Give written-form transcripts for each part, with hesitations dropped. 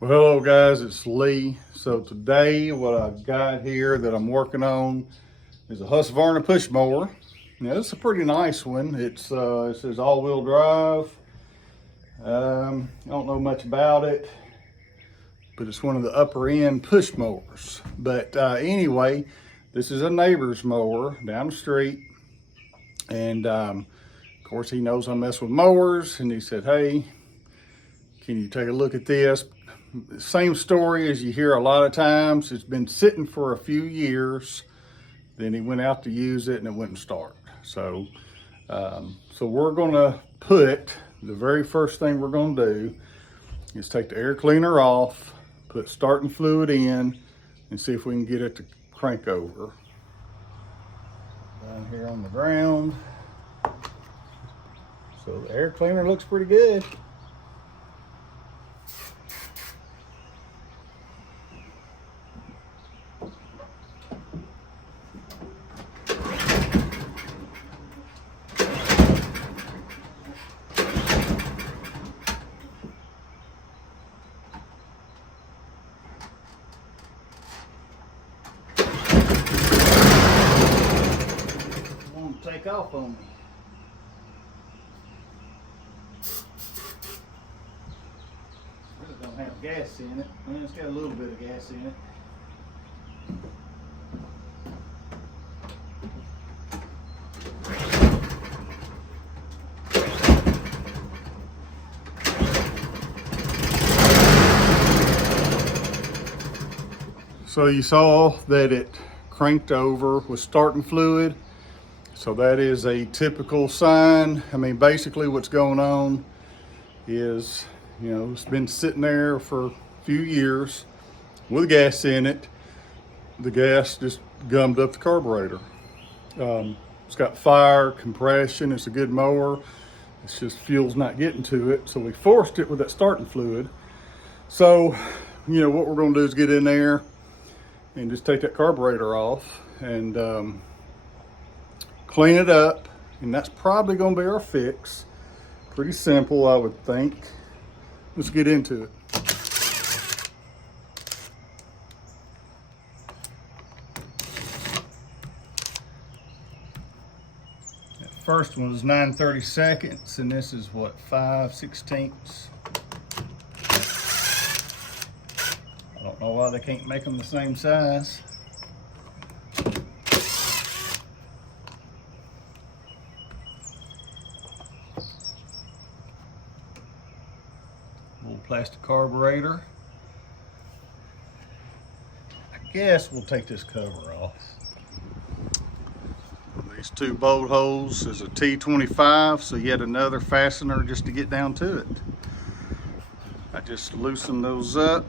Well, hello guys, it's Lee. So today what I've got here that I'm working on is a Husqvarna push mower. Now it's a pretty nice one. It says all-wheel drive. I don't know much about it, but it's one of the upper end push mowers. But anyway, this is a neighbor's mower down the street. And of course he knows I mess with mowers, and he said, hey, can you take a look at this? Same story as you hear a lot of times. It's been sitting for a few years. Then he went out to use it and it wouldn't start. So we're gonna put, the very first thing we're gonna do is take the air cleaner off, put starting fluid in, and see if we can get it to crank over. Down here on the ground. So the air cleaner looks pretty good. Take off on me. Really don't have gas in it. Well, it's got a little bit of gas in it. So you saw that it cranked over with starting fluid. So that is a typical sign. I mean, basically what's going on is, it's been sitting there for a few years with gas in it. The gas just gummed up the carburetor. It's got fire, compression, it's a good mower. It's just fuel's not getting to it. So we forced it with that starting fluid. So, what we're gonna do is get in there and just take that carburetor off and clean it up, and that's probably going to be our fix. Pretty simple, I would think. Let's get into it. That first one was 9/32, and this is what, 5/16. I don't know why they can't make them the same size. Little plastic carburetor. I guess we'll take this cover off. These two bolt holes is a T25, so yet another fastener just to get down to it. I just loosen those up.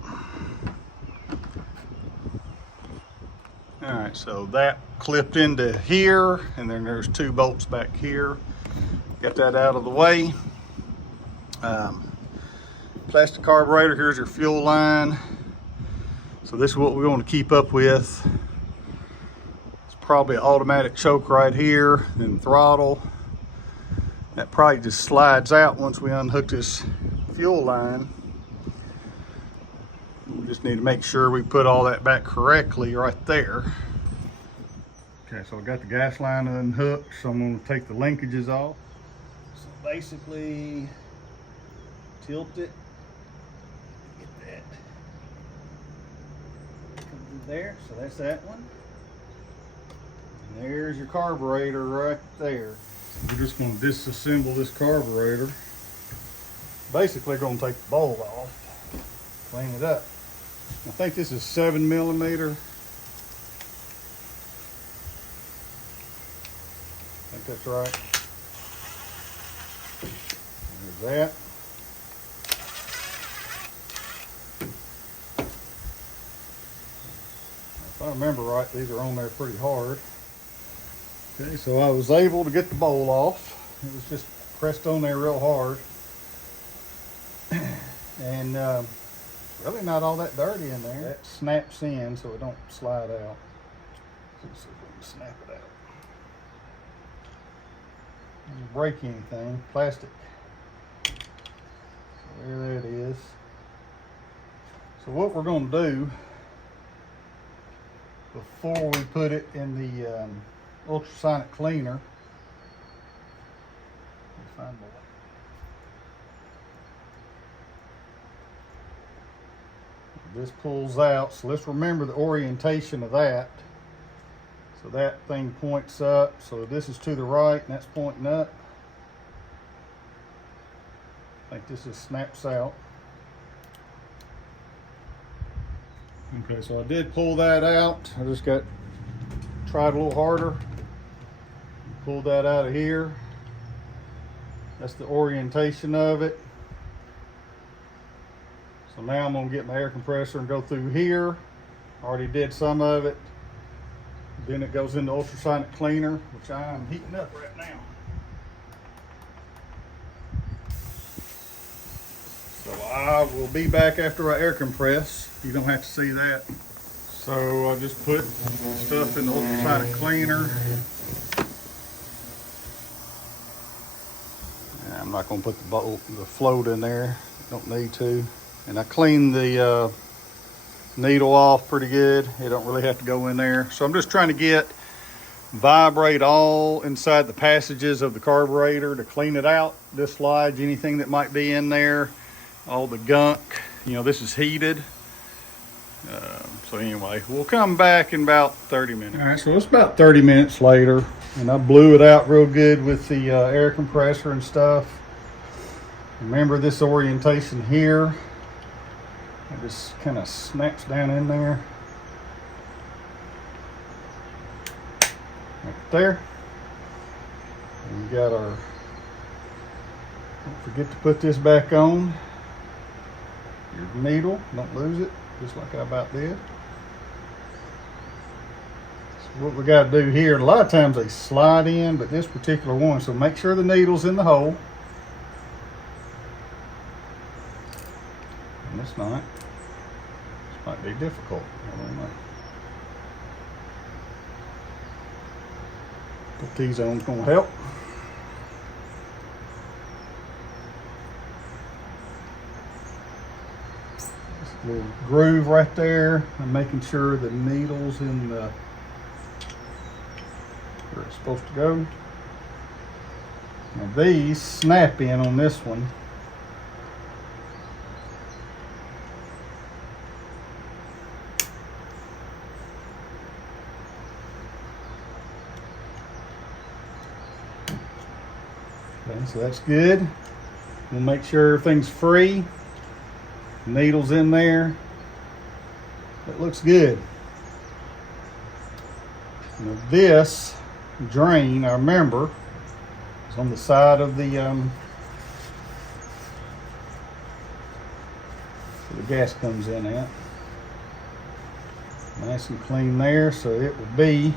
All right, so that clipped into here, and then there's two bolts back here. Got that out of the way. Plastic carburetor, here's your fuel line. So this is what we want to keep up with. It's probably an automatic choke right here, then throttle. That probably just slides out once we unhook this fuel line. We just need to make sure we put all that back correctly right there. Okay, so I got the gas line unhooked, so I'm going to take the linkages off. So basically, tilt it. There, so that's that one. And there's your carburetor right there. We're just going to disassemble this carburetor. Basically going to take the bowl off, clean it up. I think this is 7mm. I think that's right. There's that. If I remember right, these are on there pretty hard. Okay, so I was able to get the bowl off. It was just pressed on there real hard. And really not all that dirty in there. That snaps in so it don't slide out. Let's see if we can snap it out. Doesn't break anything, plastic. So there that is. So what we're going to do before we put it in the ultrasonic cleaner, find this pulls out, so let's remember the orientation of that. So that thing points up, so this is to the right and that's pointing up. I think this just snaps out. Okay, so I did pull that out. I just tried a little harder. Pulled that out of here. That's the orientation of it. So now I'm gonna get my air compressor and go through here. I already did some of it. Then it goes into ultrasonic cleaner, which I am heating up right now. So I will be back after I air compress. You don't have to see that. So I just put stuff in the ultrasonic cleaner. I'm not going to put the float in there. Don't need to. And I cleaned the needle off pretty good. It don't really have to go in there. So I'm just trying to vibrate all inside the passages of the carburetor to clean it out. Dislodge anything that might be in there. All the gunk. You know, this is heated. So anyway, we'll come back in about 30 minutes. All right, so it's about 30 minutes later, and I blew it out real good with the air compressor and stuff. Remember this orientation here. It just kind of snaps down in there. Right there. And we got our, don't forget to put this back on. Your needle, don't lose it, just like I about did. So what we got to do here, a lot of times they slide in, but this particular one, so make sure the needle's in the hole. And it's not. This might be difficult, I don't know. Put these on's gonna help. Little groove right there. I'm making sure the needle's in the where it's supposed to go. Now these snap in on this one. Okay, so that's good. We'll make sure everything's free. Needles in there. It looks good. Now this drain, I remember, is on the side of the gas comes in at. Nice and clean there, so it will be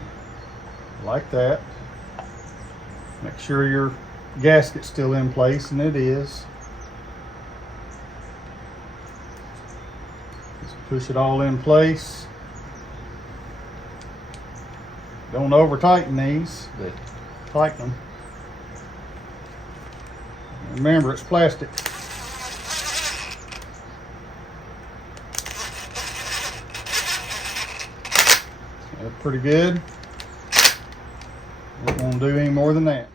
like that. Make sure your gasket's still in place, and it is. Push it all in place. Don't over tighten these, but tighten them. Remember, it's plastic. That's pretty good. We won't do any more than that.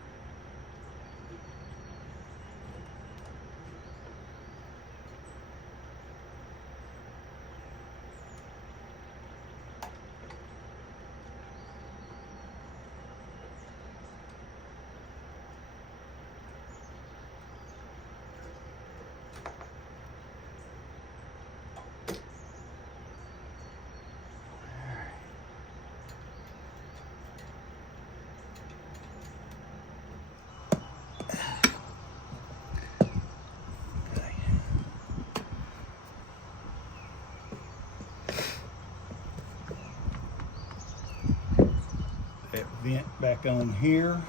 Vent back on here.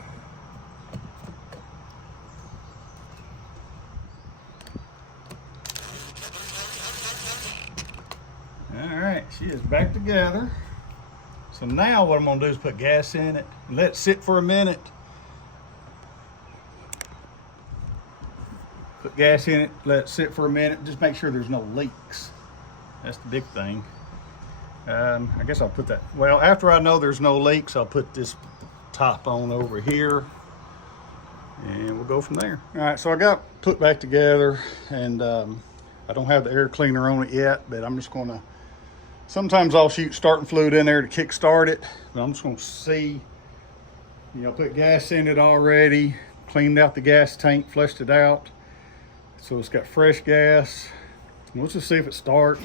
All right, she is back together. So now what I'm gonna do is put gas in it and let it sit for a minute. Put gas in it, let it sit for a minute, just make sure there's no leaks. That's the big thing. I guess I'll put that, well, after I know there's no leaks, I'll put this top on over here and we'll go from there. All right, so I got put back together, and I don't have the air cleaner on it yet, but I'm just gonna, sometimes I'll shoot starting fluid in there to kick start it, but I'm just gonna see, you know, put gas in it already, cleaned out the gas tank, flushed it out. So it's got fresh gas. Let's just see if it starts.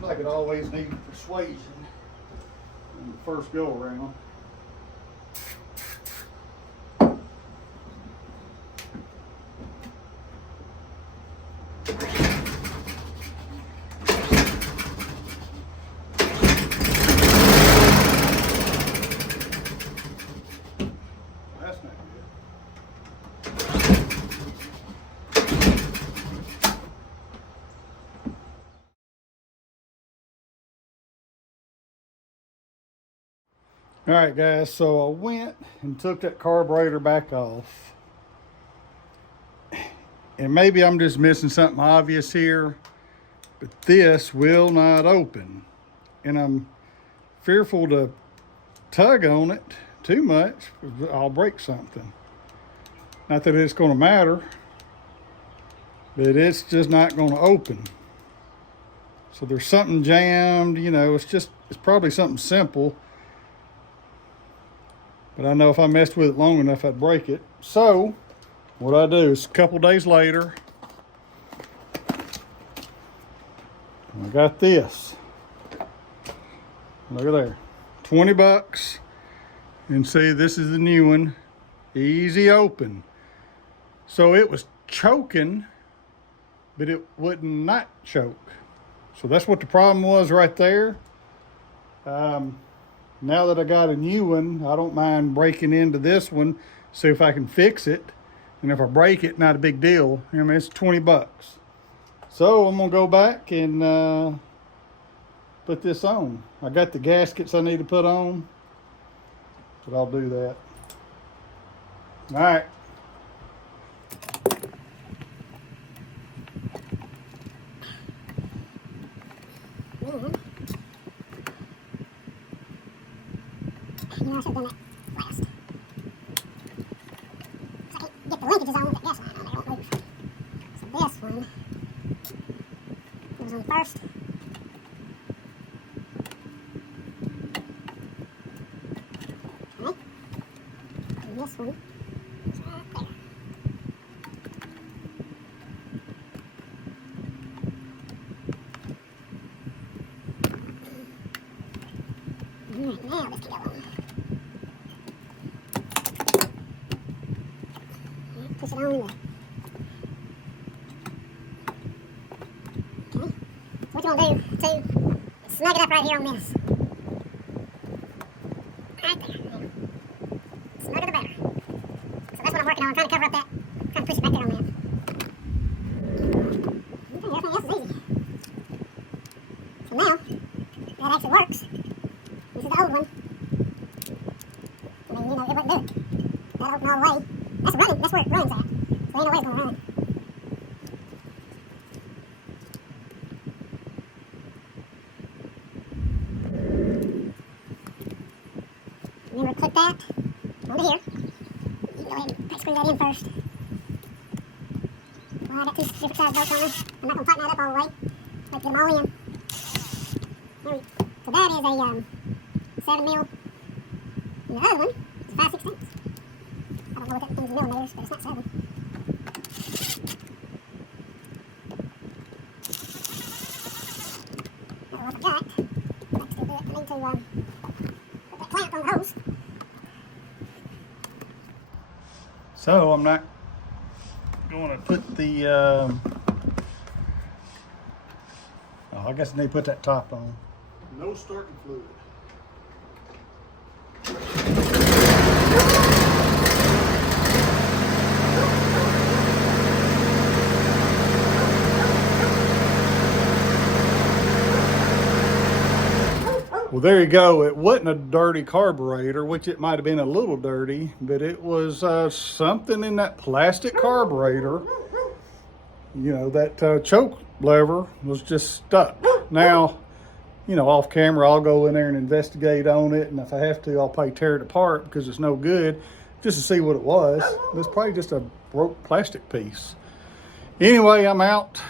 Like it always needed persuasion in the first go around. All right, guys, so I went and took that carburetor back off. And maybe I'm just missing something obvious here, but this will not open. And I'm fearful to tug on it too much, I'll break something. Not that it's gonna matter, but it's just not gonna open. So there's something jammed, you know, it's probably something simple. But I know if I messed with it long enough, I'd break it. So what I do is a couple days later, I got this. Look at there, 20 bucks. And see, this is the new one, easy open. So it was choking, but it wouldn't not choke. So that's what the problem was right there. Now that I got a new one, I don't mind breaking into this one, see if I can fix it. And if I break it, not a big deal. I mean, it's 20 bucks. So I'm gonna go back and put this on. I got the gaskets I need to put on, but I'll do that. All right. You know, I should have done that last. So I can get the linkages on with that gas line on there, it won't move. So this one goes on first. Okay. And this one is right there. Alright, now this can go on. Push it on there. Okay. So what you want to do, too, is snug it up right here on this. Right there. Snugger the better. So that's what I'm working on. I'm trying to cover up that, trying to push it back there on that. Okay, everything else is easy. So now, that actually works. This is the old one. I mean, you know, it wouldn't do it. That'll open all the way. That's running, that's where it runs at. So ain't no way it's gonna run. Remember to clip that onto here. You can go ahead and screw that in first. Well, I got two different size bolts on there. I'm not gonna tighten that up all the way. Let's get them all in. There we go. So that is a 7 mil. And the other one is 5/16. I don't know what that thing's in millimeters, but it's not 7. Now what I've got, let's do it. I need to put that clamp on the hose. So I'm not going to put the, oh, I guess I need to put that top on. No starting fluid. Well, there you go. It wasn't a dirty carburetor, which it might have been a little dirty, but it was something in that plastic carburetor. You know, that choke lever was just stuck. Now, you know, off camera, I'll go in there and investigate on it. And if I have to, I'll probably tear it apart because it's no good, just to see what it was. It's probably just a broke plastic piece. Anyway, I'm out.